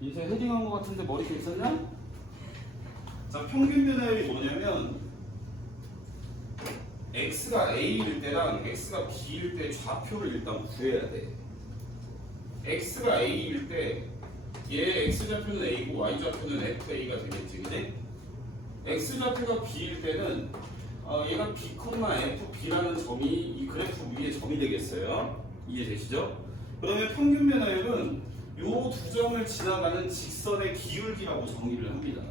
인쇄 헤딩한 것 같은데 머리 괜찮냐? 자, 평균 변화율이 뭐냐면 x가 a일 때랑 x가 b일 때 좌표를 일단 구해야 돼. x가 a일 때 얘 x좌표는 a고 y좌표는 fa가 되겠지, 그지? x좌표가 b일 때는 얘가 b, fb라는 점이 이 그래프 위에 점이 되겠어요. 이해되시죠? 그러면 평균 변화율은 요 두 점을 지나가는 직선의 기울기라고 정의를 합니다.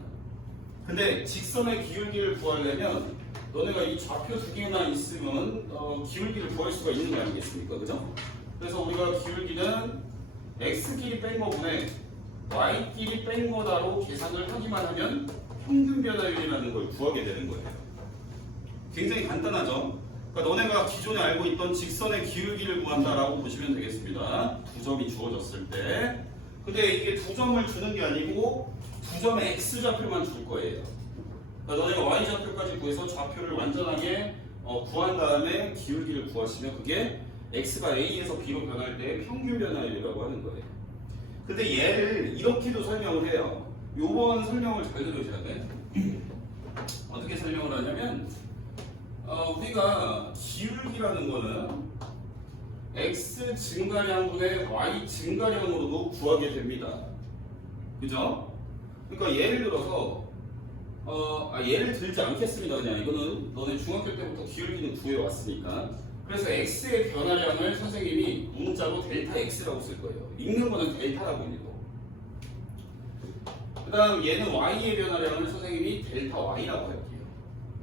근데 직선의 기울기를 구하려면 너네가 이 좌표 두 개나 있으면 기울기를 구할 수가 있는 거 아니겠습니까? 그죠? 그래서 우리가 기울기는 x끼리 뺀 거분에 y끼리 뺀 거다로 계산을 하기만 하면 평균 변화율이라는 걸 구하게 되는 거예요. 굉장히 간단하죠? 그러니까 너네가 기존에 알고 있던 직선의 기울기를 구한다라고 보시면 되겠습니다. 두 점이 주어졌을 때. 근데 이게 두 점을 주는 게 아니고 두 점의 x좌표만 줄 거예요. 그러니까 너네가 y좌표까지 구해서 좌표를 완전하게 구한 다음에 기울기를 구하시면 그게 x가 a에서 b로 변할 때 평균 변화율이라고 하는 거예요. 근데 얘를 이렇게도 설명을 해요. 요번 설명을 잘 들으셔야 돼. 어떻게 설명을 하냐면 우리가 기울기라는 거는 x 증가량분의 y 증가량으로도 구하게 됩니다. 그죠? 그러니까 예를 들어서 예를 들지 않겠습니다. 그냥 이거는 너네 중학교 때부터 기울기는 구해왔으니까. 그래서 x의 변화량을 선생님이 문자로 델타 x라고 쓸 거예요. 읽는 거는 델타라고 읽고. 그 다음 얘는 y의 변화량을 선생님이 델타 y라고 할게요.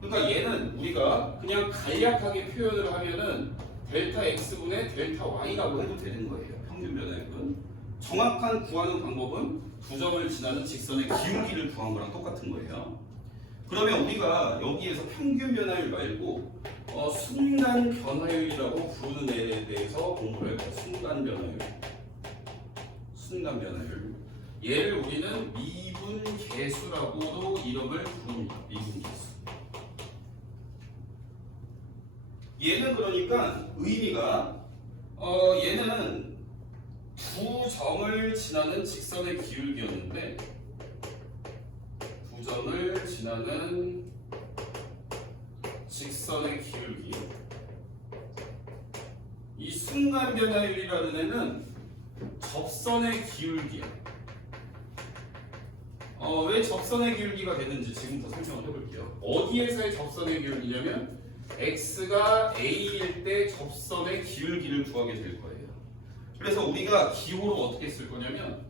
그러니까 얘는 우리가 그냥 간략하게 표현을 하면은 델타 x분의 델타 y라고 해도 되는 거예요. 평균 변화율은. 정확한 구하는 방법은 두 점을 지나는 직선의 기울기를 구한 거랑 똑같은 거예요. 그러면 우리가 여기에서 평균 변화율 말고 순간 변화율이라고 부르는 애에 대해서 공부를 할 거예요. 순간 변화율. 순간 변화율. 얘를 우리는 미분 계수라고도 이름을 부릅니다. 미분 계수. 얘는 그러니까 의미가 얘는 두 점을 지나는 직선의 기울기였는데 두 점을 지나는 직선의 기울기. 이 순간 변화율이라는 애는 접선의 기울기야. 왜 접선의 기울기가 되는지 지금부터 설명을 해볼게요. 어디에서의 접선의 기울기냐면 x가 a일 때 접선의 기울기를 구하게 될 거예요. 그래서 우리가 기호로 어떻게 쓸 거냐면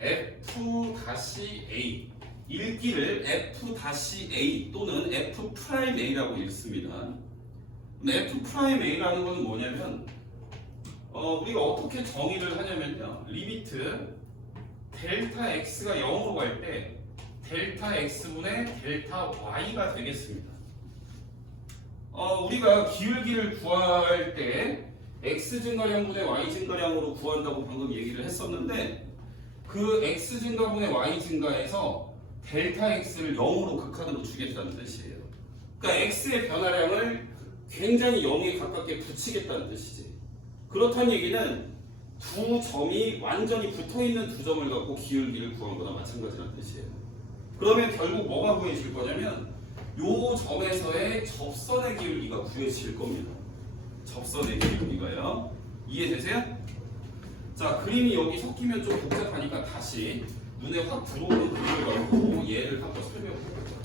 f-a 읽기를 f-a 또는 f'-a라고 읽습니다. f'-a라는 건 뭐냐면 우리가 어떻게 정의를 하냐면요. 리미트 델타 x가 0으로 갈 때 델타 x분의 델타 y가 되겠습니다. 우리가 기울기를 구할 때 x 증가량분의 y 증가량으로 구한다고 방금 얘기를 했었는데 그 x 증가분의 y 증가에서 델타 x를 0으로 극한으로 주겠다는 뜻이에요. 그러니까 x의 변화량을 굉장히 0에 가깝게 붙이겠다는 뜻이지. 그렇다는 얘기는 두 점이 완전히 붙어있는 두 점을 갖고 기울기를 구한 거나 마찬가지라는 뜻이에요. 그러면 결국 뭐가 구해질 거냐면 요 점에서의 접선의 기울기가 구해질 겁니다. 접선의 기울기가요. 이해되세요? 자, 그림이 여기 섞이면 좀 복잡하니까 다시 눈에 확 들어오는 그림을 갖고 얘를 한번 설명해 볼게요.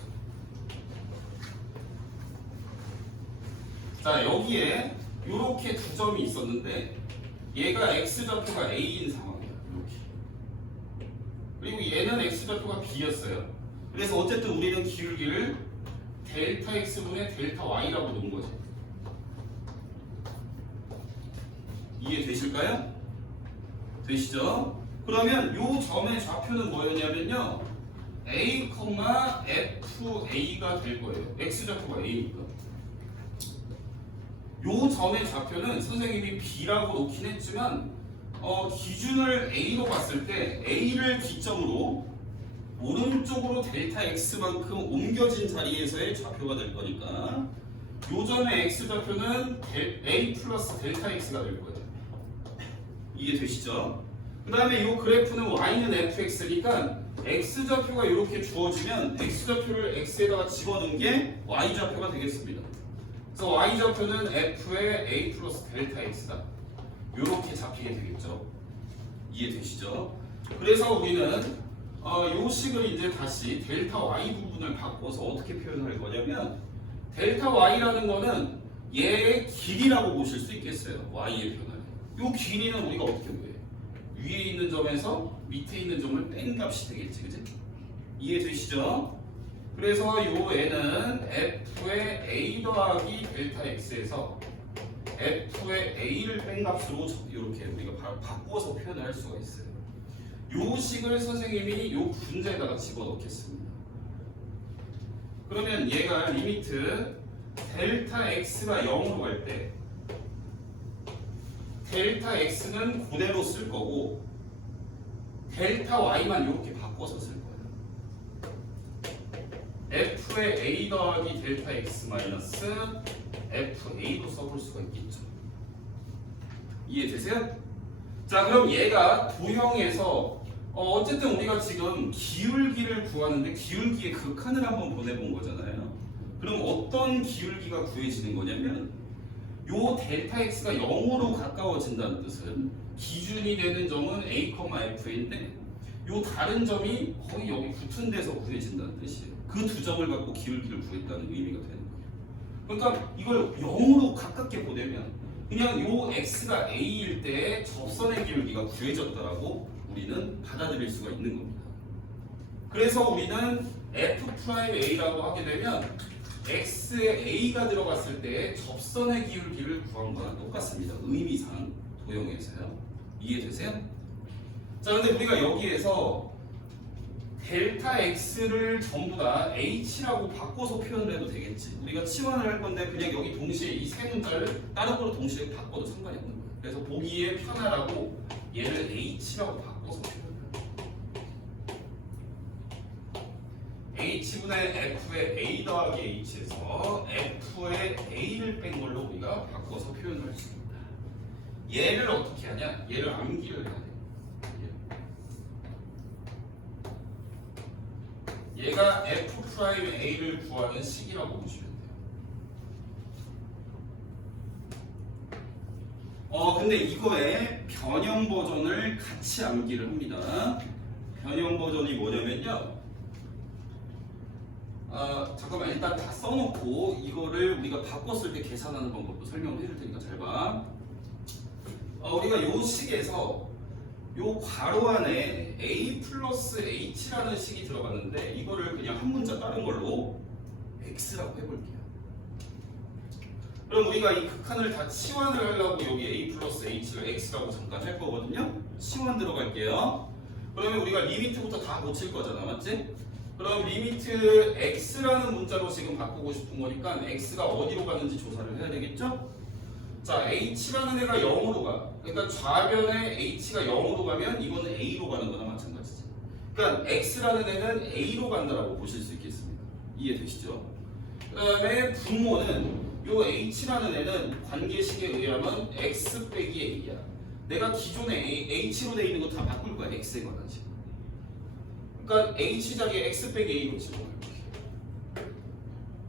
자, 여기에 요렇게 두 점이 있었는데 얘가 x좌표가 a인 상황이야. 이렇게. 그리고 얘는 x좌표가 b였어요. 그래서 어쨌든 우리는 기울기를 델타 x분의 델타 y라고 놓은 거지. 이해되실까요? 되시죠? 그러면 요 점의 좌표는 뭐였냐면요. a, fa가 될 거예요. x좌표가 a니까. 요 점의 좌표는 선생님이 b라고 놓긴 했지만 기준을 a로 봤을 때 a를 기점으로 오른쪽으로 델타 x만큼 옮겨진 자리에서의 좌표가 될 거니까 요 점의 x좌표는 a 플러스 델타 x가 될 거예요. 이해되시죠? 그 다음에 이 그래프는 y는 fx니까 x좌표가 이렇게 주어지면 x좌표를 x에다가 집어넣은 게 y좌표가 되겠습니다. 그래서 y좌표는 f의 a 플러스 델타 x다. 이렇게 잡히게 되겠죠. 이해되시죠? 그래서 우리는 요 식을 이제 다시 델타 y 부분을 바꿔서 어떻게 표현할 거냐면 델타 y라는 거는 얘의 길이라고 보실 수 있겠어요. y의 변화를. 요 길이는 우리가 어떻게 구해요? 위에 있는 점에서 밑에 있는 점을 뺀 값이 되겠지, 그지? 이해되시죠? 그래서 요 애는 f의 a 더하기 델타 x에서 f의 a를 뺀 값으로 이렇게 우리가 바꿔서 표현을 할 수가 있어요. 요 식을 선생님이 요 분자에다가 집어넣겠습니다. 그러면 얘가 리미트 델타 x가 0으로 갈 때 델타 x는 그대로 쓸 거고 델타 y만 이렇게 바꿔서 쓸 거예요. f의 a 더하기 델타 x 마이너스 fa로 써볼 수가 있겠죠. 이해되세요? 자, 그럼 얘가 도형에서 어쨌든 우리가 지금 기울기를 구하는데 기울기의 극한을 한번 보내본 거잖아요. 그럼 어떤 기울기가 구해지는 거냐면 요 델타 x가 0으로 가까워진다는 뜻은 기준이 되는 점은 a, f인데 요 다른 점이 거의 여기 붙은 데서 구해진다는 뜻이에요. 그 두 점을 갖고 기울기를 구했다는 의미가 되는 거예요. 그러니까 이걸 0으로 가깝게 보내면 그냥 요 x가 a일 때 접선의 기울기가 구해졌다라고 우리는 받아들일 수가 있는 겁니다. 그래서 우리는 f'a라고 하게 되면 x에 a가 들어갔을 때 접선의 기울기를 구한 거랑 똑같습니다. 의미상 도형에서요. 이해되세요? 자, 근데 우리가 여기에서 델타 x를 전부 다 h라고 바꿔서 표현을 해도 되겠지. 우리가 치환을 할 건데 그냥 여기 동시에 이 세 문자를 다른 거로 동시에 바꿔도 상관이 없는 거예요. 그래서 보기에 편하라고 얘를 h라고 바꿔서 표현해요. h분의 f의 a 더하기 h에서 f의 a를 뺀 걸로 우리가 바꿔서 표현을 할 수 있습니다. 얘를 어떻게 하냐? 얘를 암기를 해야 돼요. 얘가 f'a를 구하는 식이라고 보시면 돼요. 근데 이거의 변형 버전을 같이 암기를 합니다. 변형 버전이 뭐냐면요. 잠깐만 일단 다 써놓고 이거를 우리가 바꿨을 때 계산하는 방법도 설명을 해줄 테니까 잘 봐. 우리가 요 식에서 요 괄호 안에 a 플러스 h라는 식이 들어갔는데 이거를 그냥 한 문자 다른 걸로 x라고 해볼게요. 그럼 우리가 이 극한을 다 치환을 하려고 여기 a 플러스 h를 x라고 잠깐 할 거거든요. 치환 들어갈게요. 그러면 우리가 리미트부터 다 고칠 거잖아, 맞지? 그럼 리미트 x라는 문자로 지금 바꾸고 싶은 거니까 x가 어디로 가는지 조사를 해야 되겠죠? 자, h라는 애가 0으로 가. 그러니까 좌변에 h가 0으로 가면 이거는 a로 가는 거나 마찬가지지. 그러니까 x라는 애는 a로 간다라고 보실 수 있겠습니다. 이해되시죠? 그 다음에 분모는 요 h라는 애는 관계식에 의하면 x 빼기 a야. 내가 기존에 h로 돼 있는 거 다 바꿀 거야. x에 관한 식. 그러니까 h 자리에 x 빼기 a로 집어넣을게.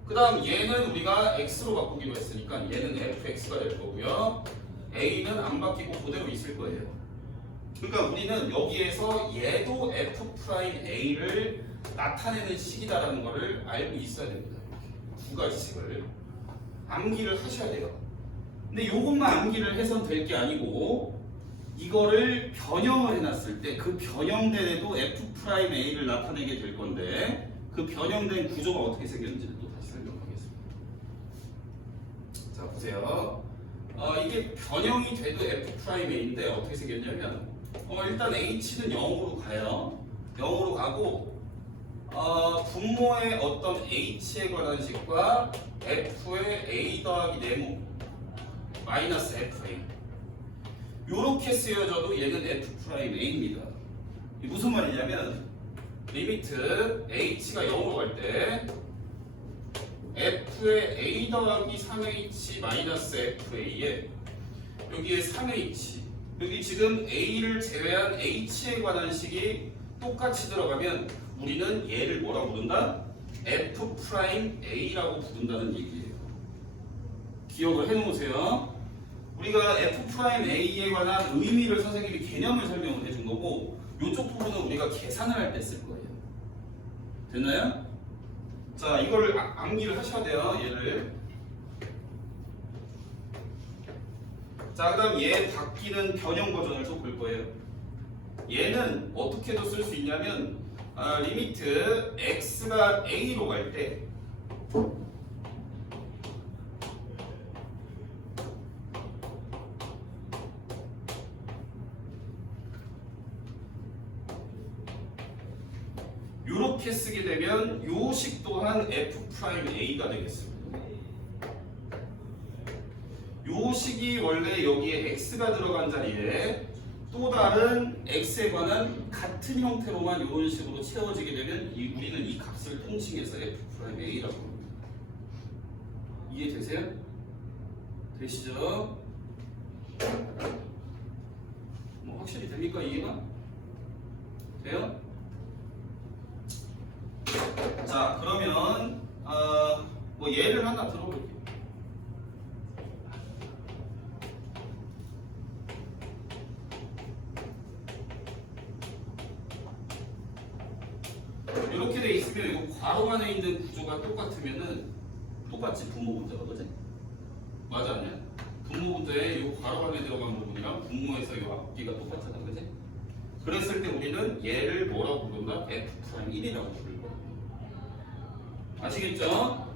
그 다음 얘는 우리가 x로 바꾸기로 했으니까 얘는 fx가 될 거고요. a는 안 바뀌고 그대로 있을 거예요. 그러니까 우리는 여기에서 얘도 f'a를 나타내는 식이다라는 거를 알고 있어야 됩니다. 두 가지씩을 암기를 하셔야 돼요. 근데 요것만 암기를 해선 될 게 아니고 이거를 변형을 해놨을 때 그 변형된 애도 f'a를 나타내게 될 건데 그 변형된 구조가 어떻게 생겼는지를 또 다시 설명하겠습니다. 자, 보세요. 이게 변형이 돼도 f'a인데 어떻게 생겼냐면 일단 h는 0으로 가요. 0으로 가고 분모의 어떤 h에 관한 식과 f의 a 더하기 네모 마이너스 fa 요렇게 쓰여져도 얘는 f'a입니다. 이게 무슨 말이냐면 리미트 h가 0으로 갈 때 f의 a 더하기 3h 마이너스 fa에 여기에 3h 여기 지금 A를 제외한 H에 관한 식이 똑같이 들어가면 우리는 얘를 뭐라고 부른다? F'A라고 부른다는 얘기예요. 기억을 해놓으세요. 우리가 F'A에 관한 의미를 선생님이 개념을 설명을 해준 거고 이쪽 부분은 우리가 계산을 할 때 쓸 거예요. 됐나요? 자, 이걸 암기를 하셔야 돼요. 얘를. 자, 그 다음 얘 바뀌는 변형 버전을 또 볼 거예요. 얘는 어떻게도 쓸 수 있냐면 리미트 x가 a로 갈 때 이렇게 쓰게 되면 요 식 또한 f'a가 되겠습니다. 요 식이 원래 여기에 x가 들어간 자리에 또 다른 x에 관한 같은 형태로만 이런 식으로 채워지게 되면 우리는 이 값을 통칭해서 f'a라고 합니다. 이해되세요? 되시죠? 뭐 확실히 됩니까? 이해가? 돼요? 자, 그러면 뭐 예를 하나 들어볼게요. 이렇게 돼 있으면 이거 괄호 안에 있는 구조가 똑같으면은 똑같지 분모분자가 그지? 맞아 아니야? 분모분자에 이 괄호 안에 들어간 부분이랑 분모에서 이 앞뒤가 똑같잖아 그지? 그랬을 때 우리는 얘를 뭐라고 부른다? F'1이라고 부를 거야. 아시겠죠?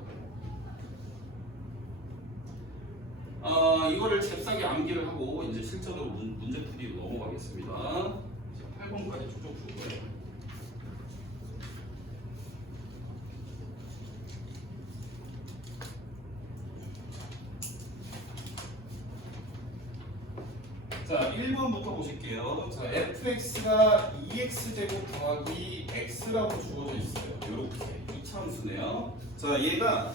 이거를 잽싸게 암기를 하고 이제 실전으로 문제 풀이로 넘어가겠습니다. 8번까지 쭉쭉 풀 거예요. 자, 1번부터 보실게요. 자, fx가 2x제곱 더하기 x라고 주어져 있어요. 이렇게 이차함수네요. 자, 얘가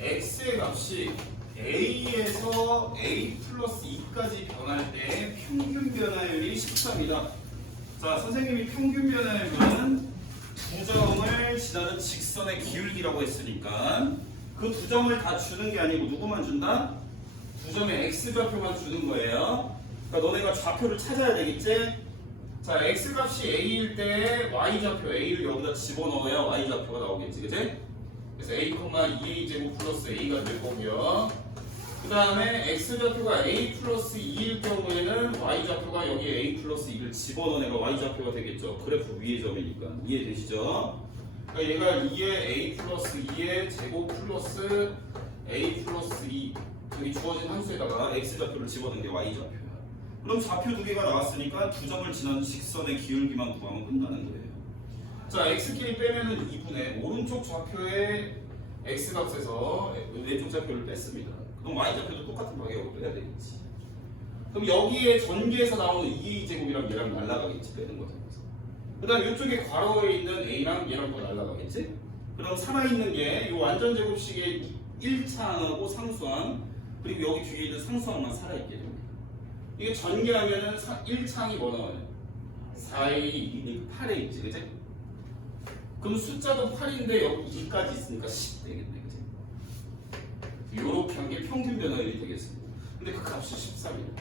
x의 값이 a에서 a 플러스 2까지 변할 때 평균 변화율이 13이다. 자, 선생님이 평균 변화율은 두 점을 지나는 직선의 기울기라고 했으니까 그 두 점을 다 주는 게 아니고 누구만 준다? 두 점의 x좌표만 주는 거예요. 그러니까 너네가 좌표를 찾아야 되겠지? 자, x값이 a일 때 y좌표 a를 여기다 집어넣어야 y좌표가 나오겠지, 그치? 그래서 a, 2a제곱 플러스 a가 될 거고요. 그 다음에 x좌표가 a 플러스 2일 경우에는 y좌표가 여기에 a 플러스 2를 집어넣은 애가 y좌표가 되겠죠. 그래프 위의 점이니까. 이해되시죠? 그러니까 얘가 2에 a 플러스 2의 제곱 플러스 a 플러스 2 저기 주어진 함수에다가 x좌표를 집어넣은 게 y좌표야. 그럼 좌표 두 개가 나왔으니까 두 점을 지난 직선의 기울기만 구하면 끝나는 거예요. 자, x끼리 빼면은 2분의 오른쪽 좌표의 x값에서 왼쪽 좌표를 뺐습니다. 그럼 y좌표도 똑같은 방향으로 빼야 되겠지. 그럼 여기에 전개에서 나오는 2a제곱이랑 얘랑 날라가겠지, 빼는 거죠. 그 다음 이쪽에 괄호에 있는 a랑 얘랑 또 날라가겠지. 그럼 살아있는 게 이 완전제곱식의 1차항하고 상수항 그리고 여기 뒤에 있는 상수항만 살아있게 됩니다. 이게 전개하면은 1창이 뭐 나와요? 4a 1이 8에 있지, 그치? 그럼 숫자도 8인데 여기 2까지 있으니까 10 되겠네, 그치? 요렇게 한 게 평균 변화율이 되겠습니다. 근데 그 값이 13이에요.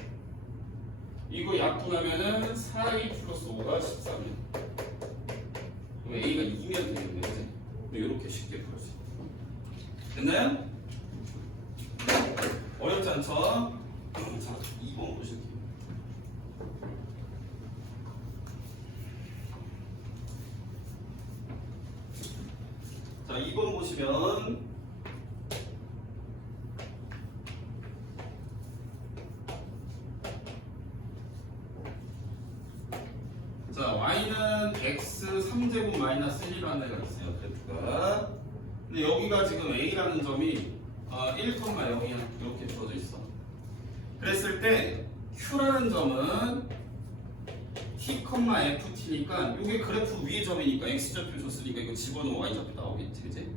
이거 약분하면은 4a 플러스 5가 13이에요. 그럼 a가 2면 되겠네, 그치? 요렇게 쉽게 풀 수 있어요. 됐나요? 어렵지 않죠? 자, 2번 보실게요. 자, 2번 보시면 자, y는 x 3제곱 마이너스 1이라는 애가 있어요. 그래프가. 근데 여기가 지금 a라는 점이 1,0이야. 이렇게 주어져 있어. 그랬을 때 Q라는 점은 T, FT니까 이게 그래프 위의 점이니까 X좌표 줬으니까 이거 집어넣으면 Y좌표 나오겠지, 그치?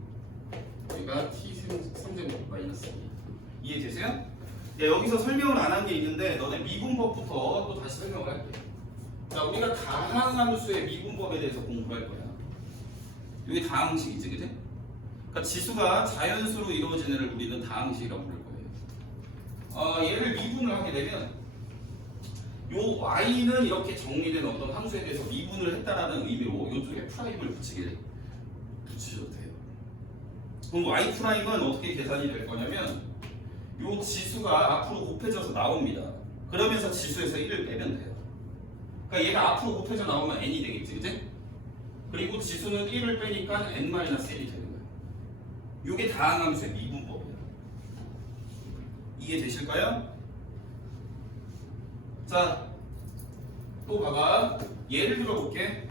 여기가 T 3제곱 마이너스 2. 이해되세요? 여기서 설명을 안 한 게 있는데 너네 미분법부터 또 다시 설명을 할게. 자, 우리가 다항함수의 미분법에 대해서 공부할 거야. 이게 다항식이지, 그지? 그러니까 지수가 자연수로 이루어진 애를 우리는 다항식이라고 부를 거예요. 얘를 미분을 하게 되면 요 y는 이렇게 정리된 어떤 함수에 대해서 미분을 했다라는 의미로 이쪽에 프라임을 붙이셔도 돼요. 그럼 y 프라임은 어떻게 계산이 될 거냐면 요 지수가 앞으로 곱해져서 나옵니다. 그러면서 지수에서 1을 빼면 돼요. 그러니까 얘가 앞으로 곱해져 나오면 n이 되겠지, 그지? 그리고 지수는 1을 빼니까 n-1이 되는 거예요. 요게 다항함수의 미분법이에요. 이해되실까요? 자, 또 봐봐. 예를 들어볼게.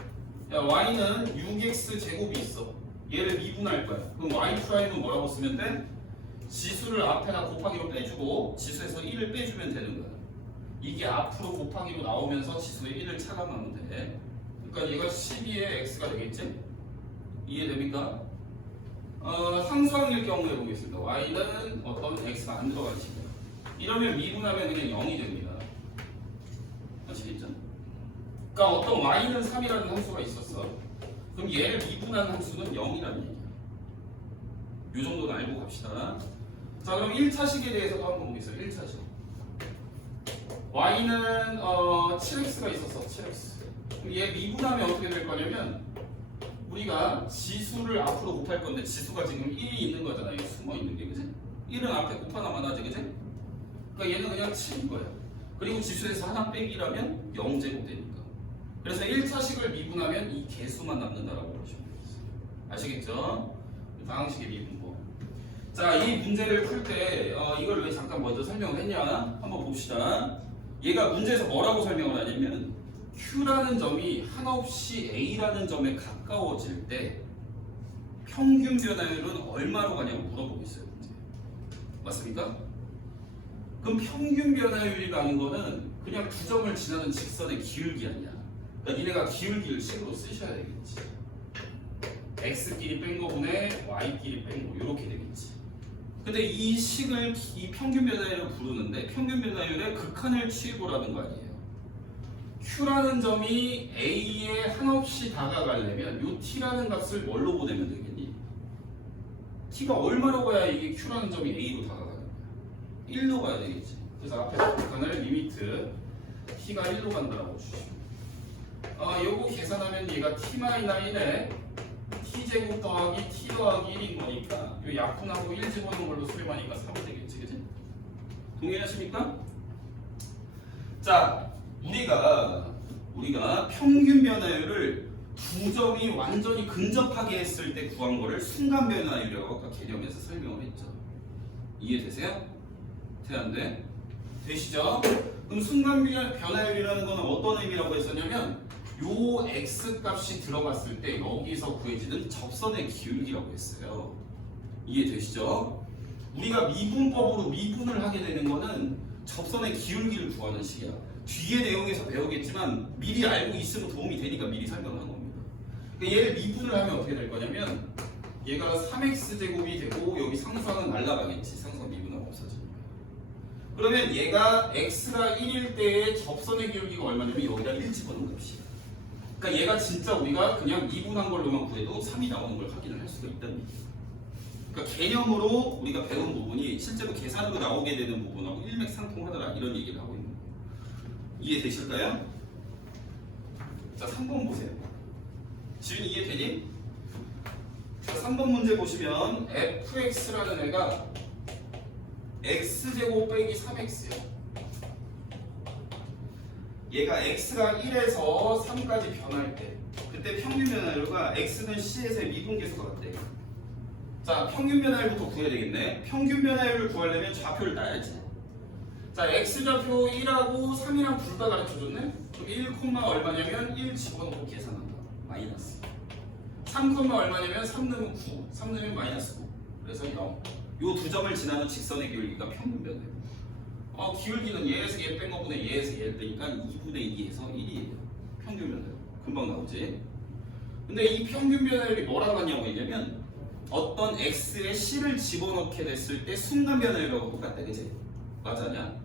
야, y는 6x 제곱이 있어. 얘를 미분할 거야. 그럼 y 프라임은 뭐라고 쓰면 돼? 지수를 앞에다 곱하기로 빼주고 지수에서 1을 빼주면 되는 거야. 이게 앞으로 곱하기로 나오면서 지수에 1을 차감하면 돼. 그러니까 얘가 12의 x가 되겠지? 이해됩니까? 상수항일 경우에 보겠습니다. y는 어떤 x가 안 들어간 식이야. 이러면 미분하면 그냥 0이 됩니다. 아시겠죠? 그러니까 어떤 y는 3이라는 함수가 있었어. 그럼 얘를 미분한 함수는 0이라는 얘기야. 이 정도는 알고 갑시다. 자, 그럼 1차식에 대해서도 한번 보겠습니다. 1차식. y는 7x가 있었어. 7x. 그럼 얘 미분하면 어떻게 될 거냐면 우리가 지수를 앞으로 곱할 건데 지수가 지금 1이 있는 거잖아요. 숨어 있는 게, 그지? 1은 앞에 곱하나만 하지, 그지? 그러니까 얘는 그냥 7인 거야. 그리고 지수에서 하나 빼기라면 0제곱 되니까. 그래서 1차식을 미분하면 이 개수만 남는다라고 보시면 되겠어요. 아시겠죠? 다항식의 미분법. 자, 이 문제를 풀 때 이걸 왜 잠깐 먼저 설명을 했냐? 한번 봅시다. 얘가 문제에서 뭐라고 설명을 하냐면 Q라는 점이 한없이 A라는 점에 가까워질 때 평균 변화율은 얼마로 가냐고 물어보고 있어요. 문제. 맞습니까? 그럼 평균 변화율이라는 거는 그냥 두 점을 지나는 직선의 기울기 아니야. 그러니까 니네가 기울기를 식으로 쓰셔야 되겠지. x끼리 뺀 거분에 y끼리 뺀 거 이렇게 되겠지. 근데 이 식을 이 평균 변화율을 부르는데 평균 변화율의 극한을 취해보라는 거 아니에요. q라는 점이 a에 한없이 다가가려면 요 t라는 값을 뭘로 보내면 되겠니? t가 얼마로 가야 이게 q라는 점이 a로 다가가는 거야? 1로 가야 되겠지. 그래서 앞에서 극한을 리미트 t가 1로 간다라고 주시면 요거 계산하면 얘가 t-1에 t제곱 더하기 t 더하기 1인 거니까 요 약분하고 1 집어넣은 걸로 수렴하니까 3이 되겠지, 그치? 동의하십니까? 자, 우리가 평균 변화율을 두 점이 완전히 근접하게 했을 때 구한 거를 순간 변화율이라고 아까 개념에서 설명을 했죠. 이해되세요? 돼, 안 돼? 되시죠? 그럼 순간 변화율이라는 거는 어떤 의미라고 했었냐면 요 x 값이 들어갔을 때 여기서 구해지는 접선의 기울기라고 했어요. 이해되시죠? 우리가 미분법으로 미분을 하게 되는 거는 접선의 기울기를 구하는 식이야. 뒤에 내용에서 배우겠지만 미리 알고 있으면 도움이 되니까 미리 설명하는 겁니다. 그러니까 얘를 미분을 하면 어떻게 될 거냐면 얘가 3x제곱이 되고 여기 상수항은 날라가겠지. 상수항 미분하면 없어지니까. 그러면 얘가 x가 1일 때의 접선의 기울기가 얼마냐면 여기다 1 집어넣은 값이야. 그러니까 얘가 진짜 우리가 그냥 미분한 걸로만 구해도 3이 나오는 걸 확인을 할 수가 있다는 얘기예요. 그러니까 개념으로 우리가 배운 부분이 실제로 계산으로 나오게 되는 부분하고 일맥상통하더라 이런 얘기를 하고 있는 거예요. 이해되실까요? 자, 3번 보세요. 지금 이해되니? 자, 3번 문제 보시면 fx라는 애가 x제곱 빼기 3x야. 얘가 x가 1에서 3까지 변할 때 그때 평균 변화율과 x는 c에서의 미분계수가 같대. 자, 평균 변화율부터 구해야 되겠네. 평균 변화율을 구하려면 좌표를 따야지. 자, x좌표 1하고 3이랑 둘 다 가르쳐줬네. 그럼 1, 얼마냐면 1 집어넣고 계산한다. 마이너스 3, 얼마냐면 3 넣으면 9, 3 넣으면 마이너스 9. 그래서 0. 요 두 점을 지나는 직선의 기울기가 평균 변화율. 기울기는 얘에서 얘 뺀 거분에 얘에서 얘를 빼니까 2분의 2에서 1이에요. 평균 변화율. 금방 나오지. 근데 이 평균 변화율이 뭐라고 하냐고 얘기하면 어떤 x에 c를 집어넣게 됐을 때 순간 변화율하고 똑같다, 그치? 맞아냐?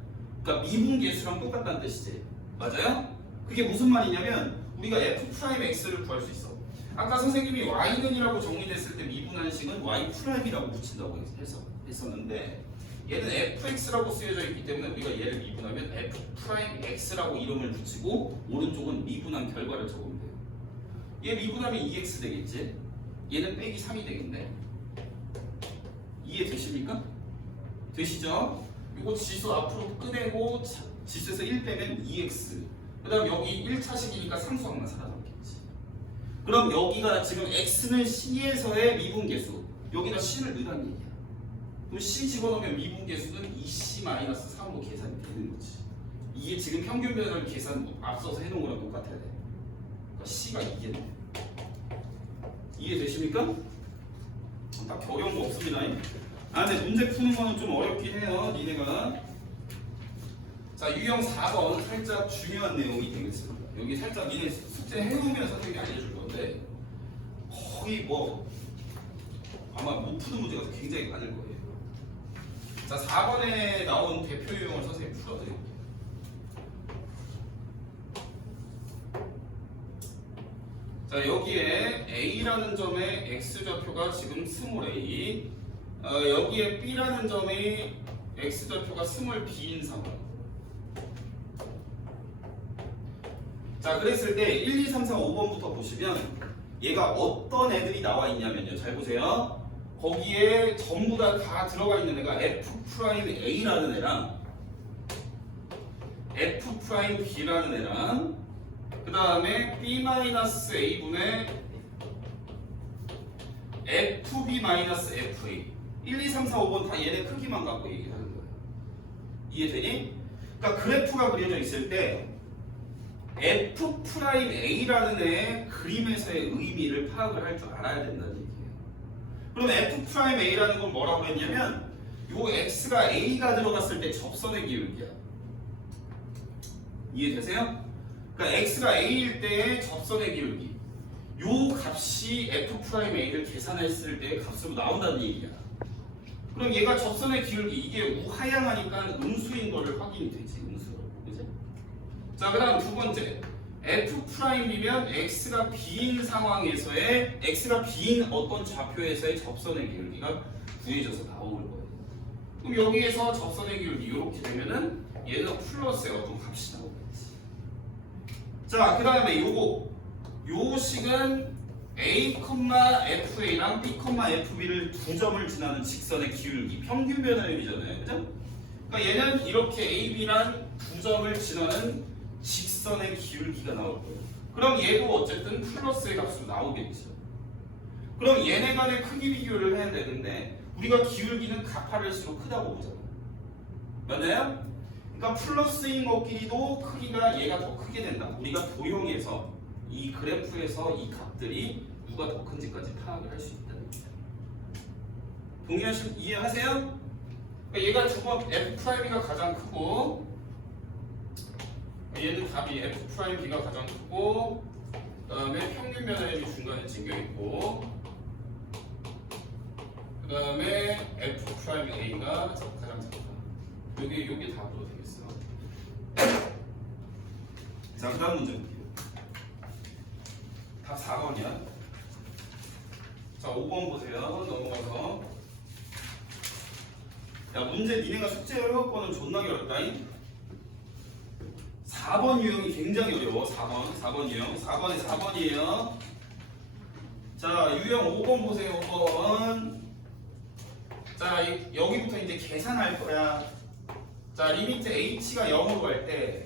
그러니까 미분계수랑 똑같다는 뜻이지. 맞아요? 그게 무슨 말이냐면 우리가 f'x를 구할 수 있어. 아까 선생님이 y는이라고 정리됐을 때 미분한식은 y'이라고 붙인다고 했었는데 얘는 fx라고 쓰여져 있기 때문에 우리가 얘를 미분하면 f'x라고 이름을 붙이고 오른쪽은 미분한 결과를 적으면 돼요. 얘 미분하면 2x 되겠지? 얘는 빼기 3이 되겠네. 이해되십니까? 되시죠? 이거 지수 앞으로 꺼내고 지수에서 1 빼면 2x. 그 다음 여기 1차식이니까 상수항만 살아남겠지. 그럼 여기가 지금 x는 c에서의 미분계수. 여기다 c를 넣으라는 얘기야. 그럼 c 집어넣으면 미분계수는 2c-3으로 계산이 되는 거지. 이게 지금 평균 변화를 계산 앞서서 해놓은 거랑 똑같아야 돼. 그러니까 c가 이게 돼. 이해되십니까? 딱 어려운 거 없습니다. 아, 근데 문제 푸는 거는 좀 어렵긴 해요. 니네가. 자, 유형 4번 살짝 중요한 내용이 되겠습니다. 여기 살짝 니네 숙제 해보면 선생님이 알려줄 건데 거의 뭐 아마 못 푸는 문제가 굉장히 많을 거예요. 자, 4번에 나온 대표 유형을 선생님이 풀어드릴게요. 자, 여기에 A라는 점의 X좌표가 지금 스몰 a, 여기에 B라는 점이 X좌표가 스몰 b인 상황. 자, 그랬을 때 1, 2, 3, 4, 5번부터 보시면 얘가 어떤 애들이 나와 있냐면요. 잘 보세요. 거기에 전부 다 들어가 있는 애가 F'A라는 애랑 F'B라는 애랑 그 다음에 B-A분의 FB-FA 1, 2, 3, 4, 5번 다 얘네 크기만 갖고 얘기하는 거예요. 이해되니? 그러니까 그래프가 그려져 있을 때 F'A라는 애의 그림에서의 의미를 파악을 할 줄 알아야 된다는 얘기예요. 그럼 F'A라는 건 뭐라고 했냐면 요 X가 A가 들어갔을 때 접선의 기울기야. 이해되세요? 그러니까 X가 A일 때의 접선의 기울기 요 값이 F'A를 계산했을 때의 값으로 나온다는 얘기야. 그럼 얘가 접선의 기울기 이게 우하향하니까 음수인 거를 확인이 되지. 음수로. 그치? 자, 그 다음 두 번째 F'이면 X가 B인 상황에서의 X가 B인 어떤 좌표에서의 접선의 기울기가 구해져서 나올 거예요. 그럼 여기에서 접선의 기울기 이렇게 되면은 얘는 플러스의 어떤 값이 나오겠지. 자, 그 다음에 요 식은 A,FA랑 B,FB를 두 점을 지나는 직선의 기울기 평균 변화율이잖아요. 그죠? 그러니까 얘는 이렇게 AB랑 두 점을 지나는 직선의 기울기가 나올 거예요. 그럼 얘도 어쨌든 플러스의 값으로 나오겠죠. 그럼 얘네 간의 크기 비교를 해야 되는데 우리가 기울기는 가파를수록 크다고 보잖아요. 맞나요? 그러니까 플러스인 것끼리도 크기가 얘가 더 크게 된다. 우리가 도형에서 이 그래프에서 이 값들이 누가 더 큰지까지 파악을 할 수 있다는 거예요. 이해하세요? 그러니까 얘가 두번 F'B가 가장 크고 얘는 답이 F'B가 가장 크고 그 다음에 평균 변화율이 중간에 찍혀 있고 그 다음에 F'A가 가장 작다. 요게 답으로 되겠어. 자, 그 다음 문제 볼게요. 답 4번이야. 자, 5번 보세요. 넘어가서. 야, 문제 니네가 숙제를 해올 거는 존나게 어렵다잉. 4번 유형이 굉장히 어려워. 4번 유형. 4번에 4번이에요. 자, 유형 5번 보세요. 5번. 자, 여기부터 이제 계산할 거야. 자, 리미트 h가 0으로 갈 때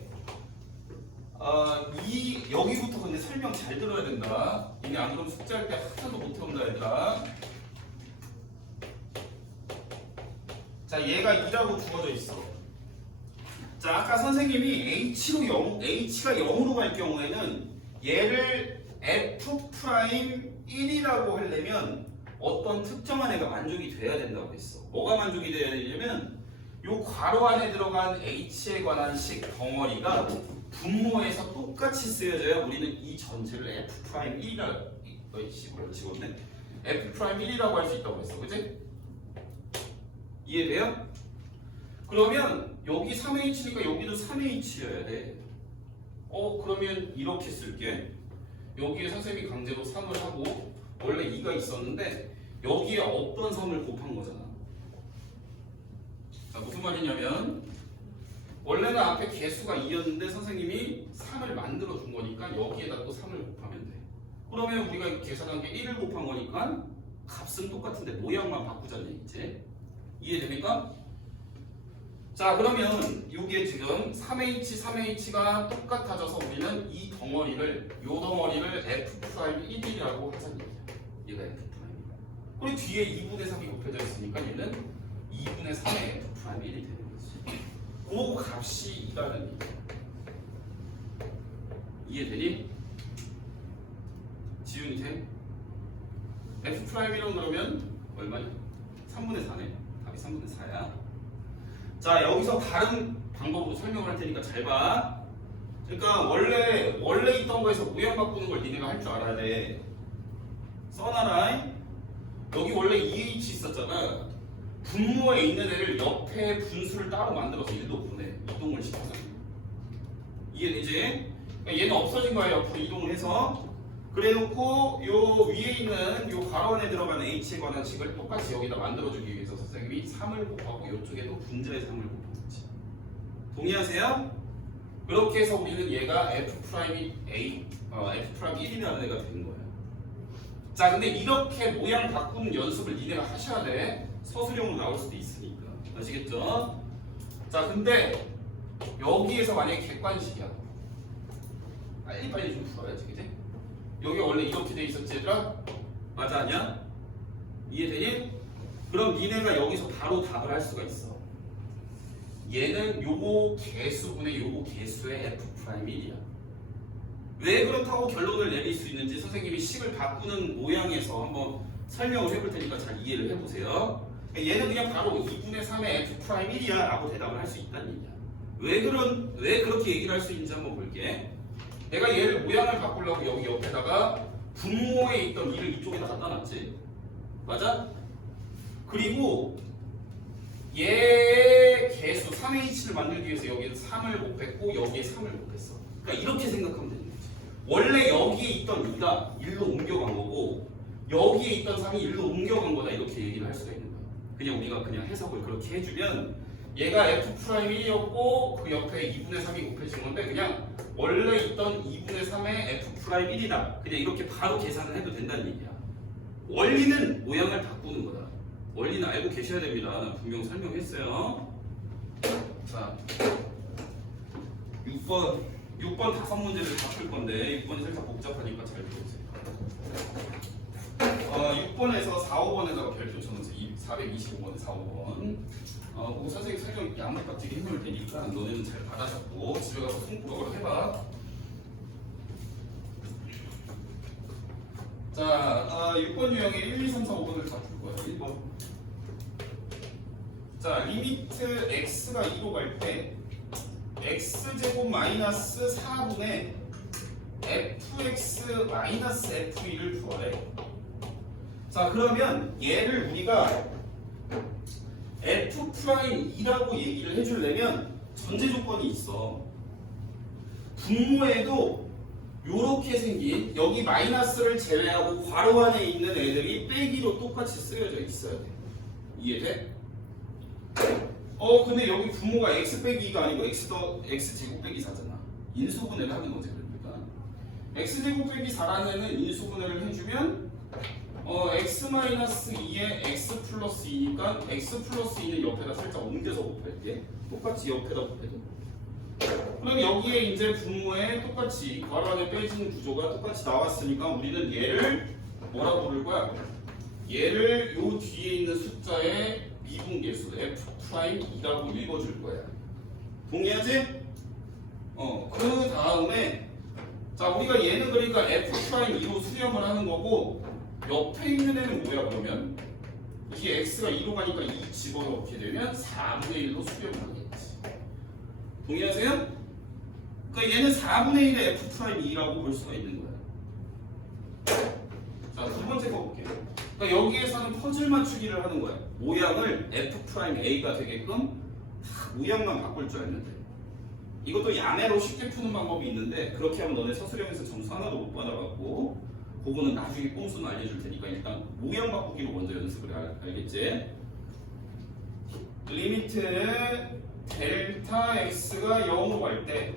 여기부터 근데 설명 잘 들어야 된다. 이게 안 그러면 숙제할 때 하나도 못 해온다 얘들아. 자, 얘가 2라고 주어져 있어. 자, 아까 선생님이 h가 0으로 갈 경우에는 얘를 F'1이라고 하려면 어떤 특정한 애가 만족이 돼야 된다고 했어. 뭐가 만족이 돼야 되냐면 요 괄호 안에 들어간 h에 관한 식 덩어리가 분모에서 똑같이 쓰여져야 우리는 이 전체를 F'1이라고 찍었네. F'1이라고 할 수 있다고 했어. 그치? 이해돼요? 그러면 여기 3H니까 여기도 3H여야 돼. 그러면 이렇게 쓸게. 여기에 선생님이 강제로 3을 하고 원래 2가 있었는데 여기에 없던 3을 곱한 거잖아. 자, 무슨 말이냐면 원래는 앞에 개수가 2였는데 선생님이 3을 만들어 준 거니까 여기에다 또 3을 곱하면 돼. 그러면 우리가 계산한 게 1을 곱한 거니까 값은 똑같은데 모양만 바꾸자는 얘기지. 이해됩니까? 자, 그러면 이게 지금 3H가 똑같아져서 우리는 이 덩어리를 요 덩어리를 F'1이라고 하자는 얘기야. 얘가 F'. 그리고 뒤에 2분의 3이 곱해져 있으니까 얘는 2분의 3의 F'1이 되는 거지. 그 값이 2라는 얘기야. 이해되니? 지훈이 돼? F'1이라고 그러면 얼마냐? 3분의 4네. 답이 3분의 4야. 자, 여기서 다른 방법으로 설명을 할 테니까 잘 봐. 그러니까 원래 있던 거에서 모양 바꾸는 걸 니네가 할 줄 알아야 돼. 써놔라. 여기 원래 2H 있었잖아. 분모에 있는 애를 옆에 분수를 따로 만들어서 일로 보내. 이동을 시켜서. 이해되지? 그러니까 얘는 없어진 거야. 옆으로 이동을 해서. 그래놓고 요 위에 있는 요 가로 안에 들어가는 H에 관한 식을 똑같이 여기다 만들어주기 위해서 선생님이 3을 곱하고 이쪽에도 분자의 3을 곱한 거지. 동의하세요? 그렇게 해서 우리는 얘가 F'I F'1이라는 애가 된 거예요. 자, 근데 이렇게 모양 바꾸는 연습을 니네가 하셔야 돼. 서술형으로 나올 수도 있으니까. 아시겠죠? 자, 근데 여기에서 만약에 객관식이야. 빨리빨리 좀 풀어야지, 그치? 여기 원래 이렇게 돼 있었지, 얘들아? 맞아, 아니야? 이해되니? 그럼 니네가 여기서 바로 답을 할 수가 있어. 얘는 요거 개수분의 요거 개수의 F'1이야. 왜 그렇다고 결론을 내릴 수 있는지 선생님이 식을 바꾸는 모양에서 한번 설명을 해볼 테니까 잘 이해를 해보세요. 얘는 그냥 바로 2분의 3의 F'1이야 라고 대답을 할 수 있다는 얘기야. 왜 그렇게 얘기를 할 수 있는지 한번 볼게. 내가 얘를 모양을 바꾸려고 여기 옆에다가 분모에 있던 2를 이쪽에다 갖다 놨지. 맞아? 그리고 얘 개수 3H를 만들기 위해서 여기에 3을 곱했고 여기에 3을 곱했어. 그러니까 이렇게 생각하면 되는 거지. 원래 여기에 있던 2가 1로 옮겨간 거고 여기에 있던 3이 1로 옮겨간 거다 이렇게 얘기를 할 수가 있는 거야. 그냥 우리가 그냥 해석을 그렇게 해주면 얘가 F'1이었고 그 옆에 2분의 3이 곱해진 건데 그냥 원래 있던 2분의 3의 F'1이다. 그냥 이렇게 바로 계산을 해도 된다는 얘기야. 원리는 모양을 바꾸는 거다. 원리는 알고 계셔야 됩니다. 난 분명 설명했어요. 자, 6번 다섯 문제를 다 풀 건데 6번이 살짝 복잡하니까 잘 들어보세요. 6번에서 4, 5번에다가 별표 쳐놓으세요. 425번에 4, 5번. 그거 선생님 설명 야무딱지게 해놓을 테니까 너네는 잘 받아잡고 집에 가서 손가락으로 해봐. 자, 6번 유형에 1, 2, 3, 4, 5번을 다 풀 거예요. 1번. 자, 리미트 x가 2로 갈 때 x제곱 마이너스 4분의 fx 마이너스 f2를 구하래. 자, 그러면 얘를 우리가 F'2라고 얘기를 해주려면 전제 조건이 있어. 분모에도 요렇게 생긴 여기 마이너스를 제외하고 괄호 안에 있는 애들이 빼기로 똑같이 쓰여져 있어야 돼. 이해돼? 근데 여기 분모가 x 빼기 2가 아니고 x제곱 빼기 4잖아. 인수분해를 하는 거지. 그러니까 x제곱 빼기 4라는 애는 인수분해를 해주면 x-2에 x 플러스 2니까 x 플러스 2는 옆에다 살짝 옮겨서 곱할게. 똑같이 옆에다 곱해줘. 그럼 여기에 이제 분모에 똑같이 괄호 안에 빼지는 구조가 똑같이 나왔으니까 우리는 얘를 뭐라고 부를 거야? 얘를 요 뒤에 있는 숫자의 미분계수 F'2라고 읽어줄 거야. 동의하지? 그 다음에 자, 우리가 얘는 그러니까 F'2로 수렴을 하는 거고 옆에 있는 애는 뭐야 그러면? 이게 x가 2로 가니까 2 집어넣게 되면 4분의 1로 수렴을 하겠지. 동의하세요? 그러니까 얘는 4분의 1의 F'2라고 볼 수가 있는 거야. 자, 두 번째 거 볼게요. 그러니까 여기에서는 퍼즐 맞추기를 하는 거야. 모양을 F'A가 되게끔 다 모양만 바꿀 줄 알면 돼. 이것도 야매로 쉽게 푸는 방법이 있는데 그렇게 하면 너네 서술형에서 점수 하나도 못 받아갖고 그거는 나중에 꼼수는 알려줄 테니까 일단 모양 바꾸기로 먼저 연습을 알겠지? 리미트 델타 x가 0으로 갈 때